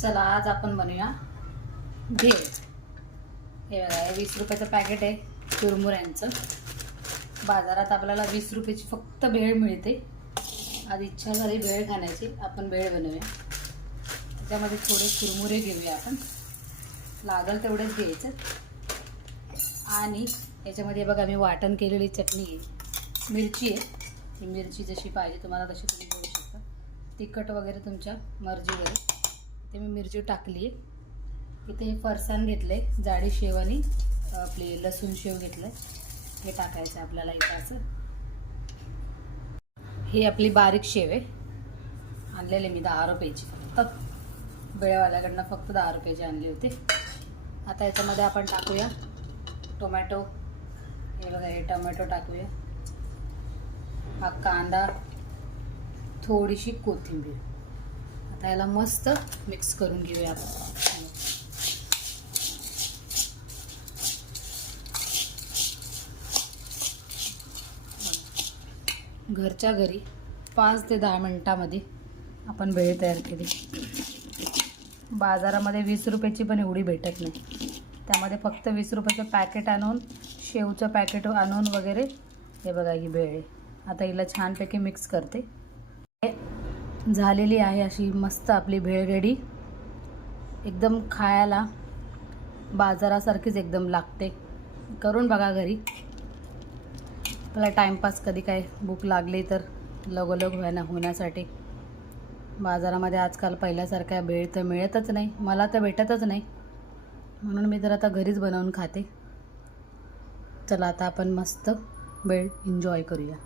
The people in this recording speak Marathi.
चला आज आपण बनवूया भेळ. हे बघा हे वीस रुपयाचं पॅकेट आहे चुरमुऱ्यांचं. बाजारात आपल्याला वीस रुपयाची फक्त भेळ मिळते. आज इच्छा झाली भेळ खाण्याची आपण भेळ बनवूया. त्याच्यामध्ये थोडे चुरमुरे घेऊया आपण. लागल तेवढेच घ्यायचं. आणि याच्यामध्ये बघा मी वाटण केलेली चटणी आहे. मिरची आहे. ती मिरची जशी पाहिजे तुम्हाला तशी तुम्ही घेऊ शकता. तिखट वगैरे तुमच्या मर्जीवर इथे मी मिरची टाकली. आहे इथे हे फरसाण घेतलं आहे जाडी शेव आणि आपले लसूण शेव घेतलं आहे हे टाकायचं आहे आपल्याला इथं असं. ही आपली बारीक शेव आहे. आणलेले मी दहा रुपयाची. फक्त बेळेवाल्याकडनं फक्त दहा रुपयाची आणली होती. आता याच्यामध्ये आपण टाकूया टोमॅटो. हे बघा हे टोमॅटो टाकूया. हा कांदा थोडीशी कोथिंबीर. आता याला मस्त मिक्स करून घेऊया आपण. घरच्या घरी पाच ते दहा मिनटामध्ये आपण भेळ तयार केली. बाजारामध्ये वीस रुपयाची पण एवढी भेटत नाही. त्यामध्ये फक्त वीस रुपयाचं पॅकेट आणून शेवचं पॅकेट आणून वगैरे हे बघा ही भेळ आहे. आता हिला छानपैकी मिक्स करते. झालेली आहे अशी मस्त आपली भेळ रेडी. एकदम खायला बाजारासारखीच एकदम लागते. करून बघा घरी. आपला टाईमपास कधी काय भूक लागली तर लगोलग व्हायना होण्यासाठी. बाजारामध्ये आजकाल पहिल्यासारख्या भेळ तर मिळतच नाही मला तर भेटतच नाही. म्हणून मी तर आता घरीच बनवून खाते. चला आता आपण मस्त भेळ एन्जॉय करूया.